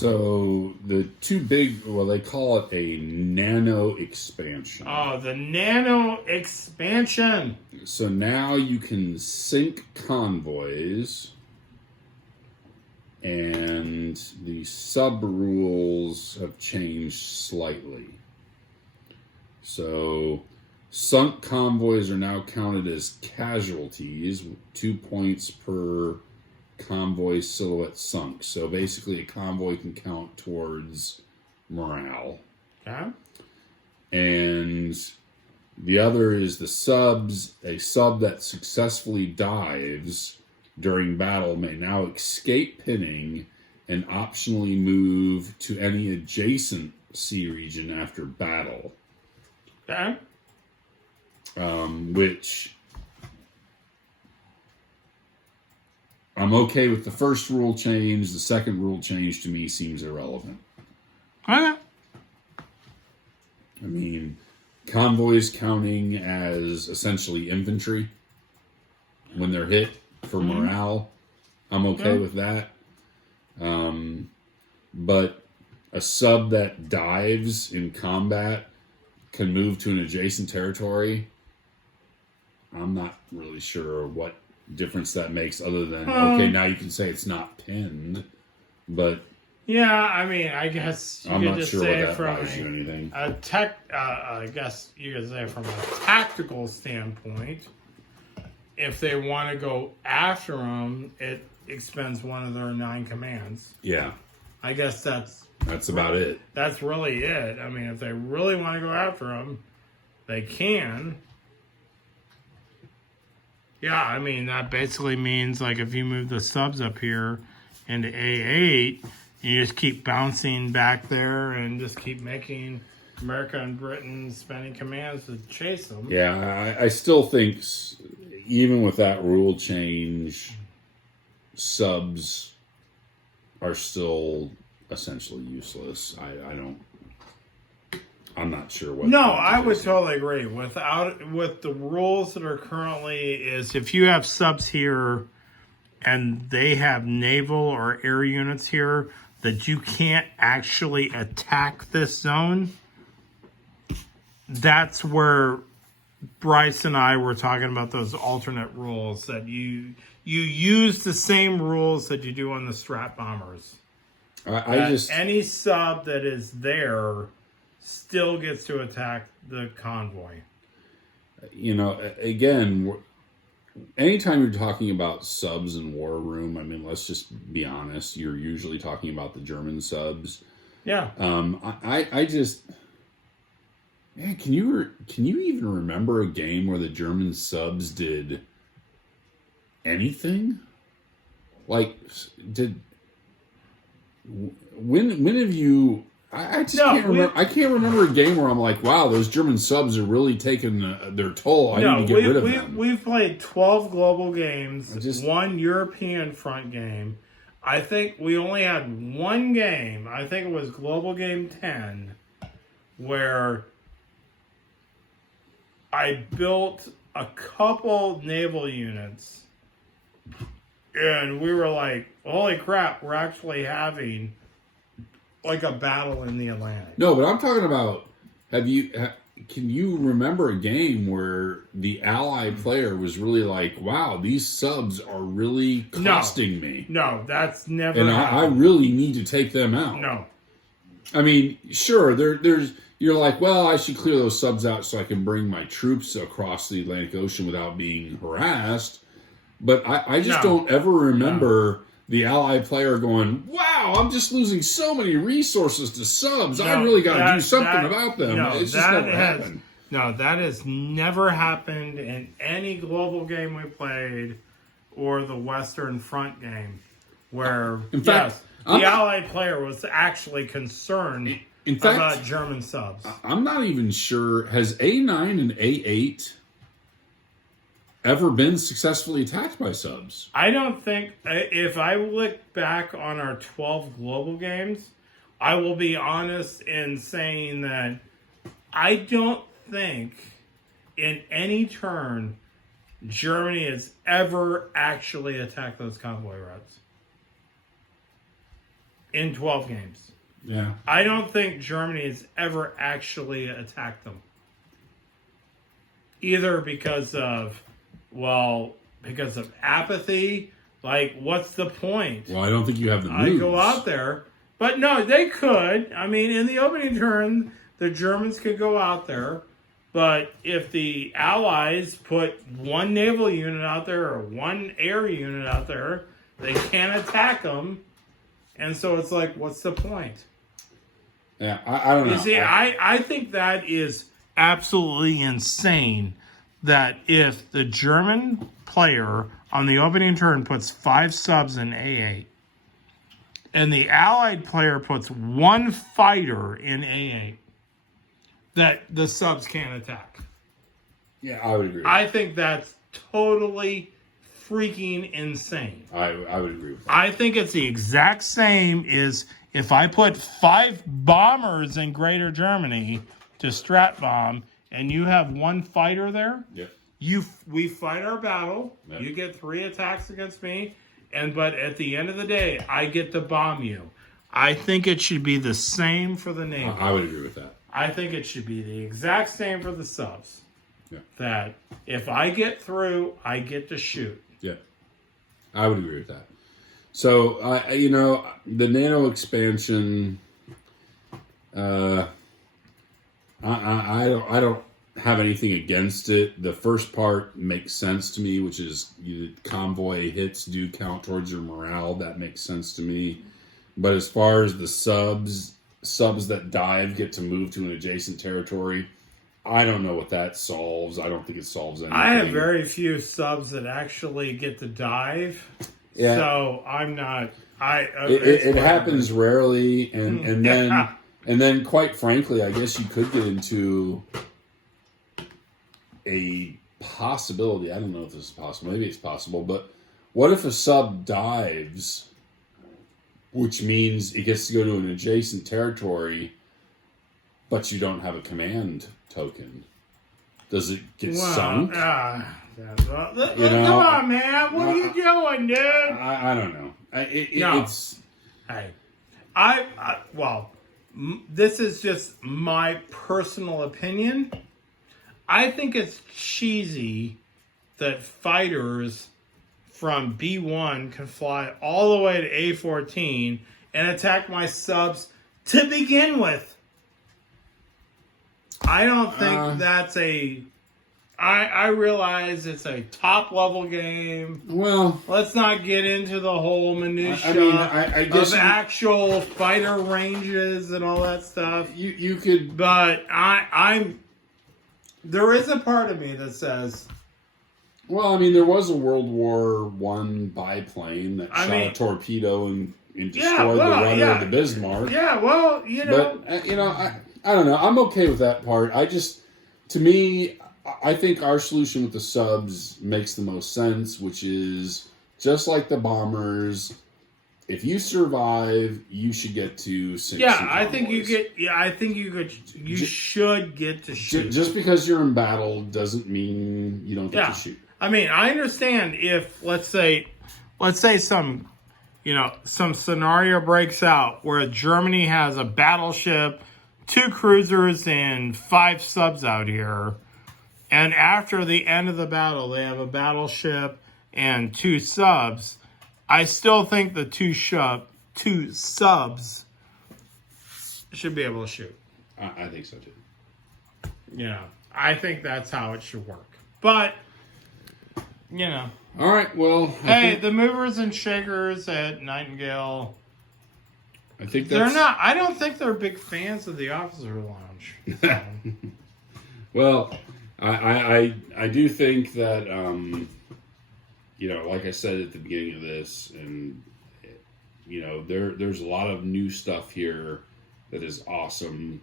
So the two big, well, they call it a nano expansion. Oh, the Nano expansion. So now you can sync convoys, and the sub rules have changed slightly. So sunk convoys are now counted as casualties, 2 points per convoy silhouette sunk. So basically a convoy can count towards morale. Okay. And the other is the subs. A sub that successfully dives during battle may now escape pinning and optionally move to any adjacent sea region after battle. Okay. Which I'm okay with the first rule change. The second rule change to me seems irrelevant. Okay. I mean, convoys counting as essentially infantry when they're hit for morale. I'm okay with that. But a sub that dives in combat can move to an adjacent territory. I'm not really sure what difference that makes other than, okay, now you can say it's not pinned, but yeah, I mean, I guess you I'm could not just sure say what that from buys you anything. I guess you could say from a tactical standpoint, if they want to go after them, it expends one of their 9 commands. Yeah. I guess that's about it. That's really it. I mean, if they really want to go after them, they can. Yeah, I mean, that basically means, like, if you move the subs up here into A8, you just keep bouncing back there and just keep making America and Britain spending commands to chase them. Yeah, I still think, even with that rule change, subs are still essentially useless. I'm not sure what. No, I would totally agree. With the rules that are currently is if you have subs here and they have naval or air units here that you can't actually attack this zone. That's where Bryce and I were talking about those alternate rules that you use the same rules that you do on the Strat bombers. Any sub that is there still gets to attack the convoy. You know, again, anytime you're talking about subs in War Room, I mean, let's just be honest. You're usually talking about the German subs. Yeah. I just, man, can you even remember a game where the German subs did anything? Like, when have you? I can't remember. I can't remember a game where I'm like, wow, those German subs are really taking their toll. I need to get rid of them. We've played 12 global games, 1 European front game. I think we only had 1 game. I think it was Global Game 10, where I built a couple naval units, and we were like, holy crap, we're actually having like a battle in the Atlantic. No, but I'm talking about, can you remember a game where the ally player was really like, wow, these subs are really costing me? No, that's never and happened. I really need to take them out. No. I mean, sure, you're like, well, I should clear those subs out so I can bring my troops across the Atlantic Ocean without being harassed. But I just don't ever remember the ally player going, wow, I'm just losing so many resources to subs. I really got to do something about them. It's just never happened. No, that has never happened in any global game we played or the Western Front game where, in fact, the ally player was actually concerned about German subs. I'm not even sure, has A9 and A8 ever been successfully attacked by subs? I don't think, if I look back on our 12 global games, I will be honest in saying that I don't think in any turn Germany has ever actually attacked those convoy routes. in 12 games. Yeah. I don't think Germany has ever actually attacked them. Either because of apathy. Like, what's the point? Well, I don't think you have the moves. I go out there. But no, they could. I mean, in the opening turn, the Germans could go out there. But if the Allies put one naval unit out there or one air unit out there, they can't attack them. And so it's like, what's the point? Yeah, I don't know. You see, I think that is absolutely insane that if the German player on the opening turn puts 5 subs in A8 and the Allied player puts 1 fighter in A8, that the subs can't attack. Yeah, I would agree. I think that's totally freaking insane. I would agree with that. I think it's the exact same as if I put 5 bombers in Greater Germany to strat bomb and you have 1 fighter there. Yep. We fight our battle. Yep. You get 3 attacks against me, but at the end of the day, I get to bomb you. I think it should be the same for the Navy. I would agree with that. I think it should be the exact same for the subs. Yeah. That if I get through, I get to shoot. Yeah, I would agree with that. So, the Nano expansion, I don't have anything against it. The first part makes sense to me, which is convoy hits do count towards your morale. That makes sense to me. But as far as the subs that dive get to move to an adjacent territory, I don't know what that solves. I don't think it solves anything. I have very few subs that actually get to dive. Yeah. So I'm not. It happens rarely, and then quite frankly, I guess you could get into a possibility. I don't know if this is possible. Maybe it's possible, but what if a sub dives, which means it gets to go to an adjacent territory, but you don't have a command token? Does it get sunk? Come on, man. What are you doing, dude? I don't know. It's... Hey. This is just my personal opinion. I think it's cheesy that fighters from B1 can fly all the way to A14 and attack my subs to begin with. I don't think that's a... I realize it's a top-level game. Well... Let's not get into the whole minutia I guess of actual fighter ranges and all that stuff. You could... But there is a part of me that says... Well, there was a World War I biplane that shot a torpedo and destroyed the rudder of the Bismarck. Yeah, well, But, I don't know. I'm okay with that part. To me, I think our solution with the subs makes the most sense, which is just like the bombers. If you survive, you should get to sink. Yeah, I think you get. Yeah, I think you should get to shoot. Just because you're in battle doesn't mean you don't get to shoot. I understand if let's say some scenario breaks out where Germany has a battleship, 2 cruisers, and 5 subs out here, and after the end of the battle they have a battleship and 2 subs. I still think the 2 subs should be able to shoot. I think so too. I think that's how it should work. But all right, well... the movers and shakers at Nightingale... I think that's... They're not... I don't think they're big fans of the officer lounge. So. Well, I do think that, like I said at the beginning of this, and, there's a lot of new stuff here that is awesome.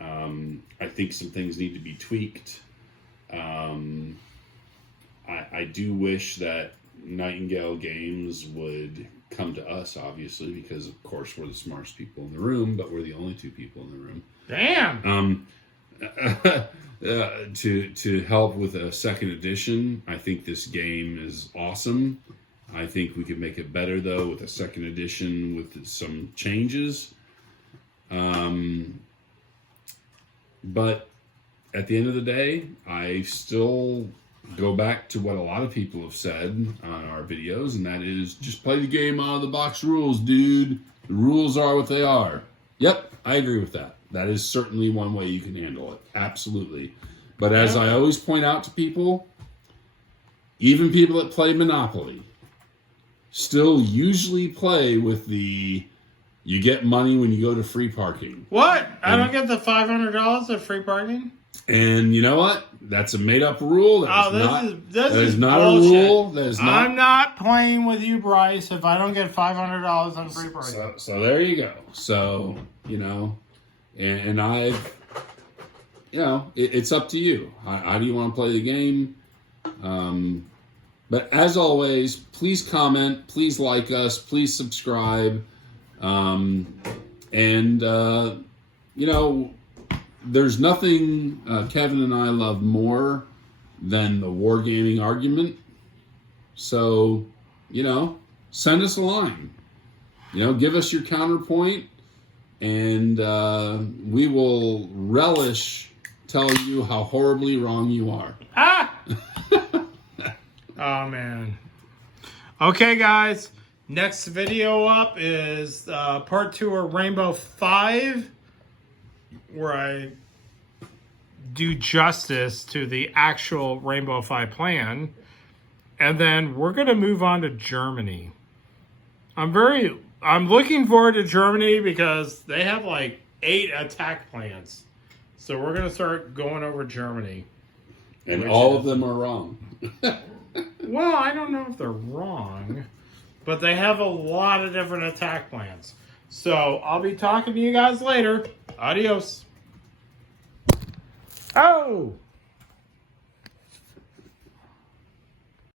I think some things need to be tweaked. I do wish that Nightingale Games would come to us, obviously, because, of course, we're the smartest people in the room, but we're the only 2 people in the room. Damn! To help with a second edition. I think this game is awesome. I think we could make it better, though, with a second edition with some changes. But at the end of the day, I still go back to what a lot of people have said on our videos, and that is just play the game out of the box rules, dude. The rules are what they are. Yep, I agree with that. That is certainly one way you can handle it. Absolutely. But as I always point out to people, even people that play Monopoly still usually play with the you get money when you go to free parking. What? I don't get the $500 of free parking? And you know what? That's a made-up rule. This is not bullshit. A rule. That is not. I'm not playing with you, Bryce, if I don't get $500 on free parking. So there you go. So, and I've, it's up to you. How do you want to play the game? But as always, please comment, please like us, please subscribe. There's nothing Kevin and I love more than the wargaming argument. So, send us a line. Give us your counterpoint, and we will relish tell you how horribly wrong you are. Oh, man. Okay, guys. Next video up is part 2 of Rainbow 5, where I do justice to the actual Rainbow 5 plan. And then we're going to move on to Germany. I'm looking forward to Germany because they have like 8 attack plans. So we're going to start going over Germany. And all of them are wrong. Well, I don't know if they're wrong, but they have a lot of different attack plans. So I'll be talking to you guys later. Adios. Oh!